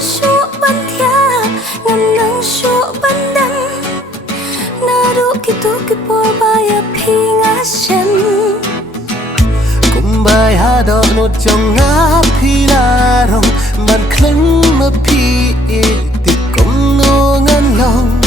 số ban thia ngam nang số ban đam na ru ki tu ki por ba ya phi nga sem kum bai ha do no chong nga phi la rong ban kleng ma phi ti kum no ngan long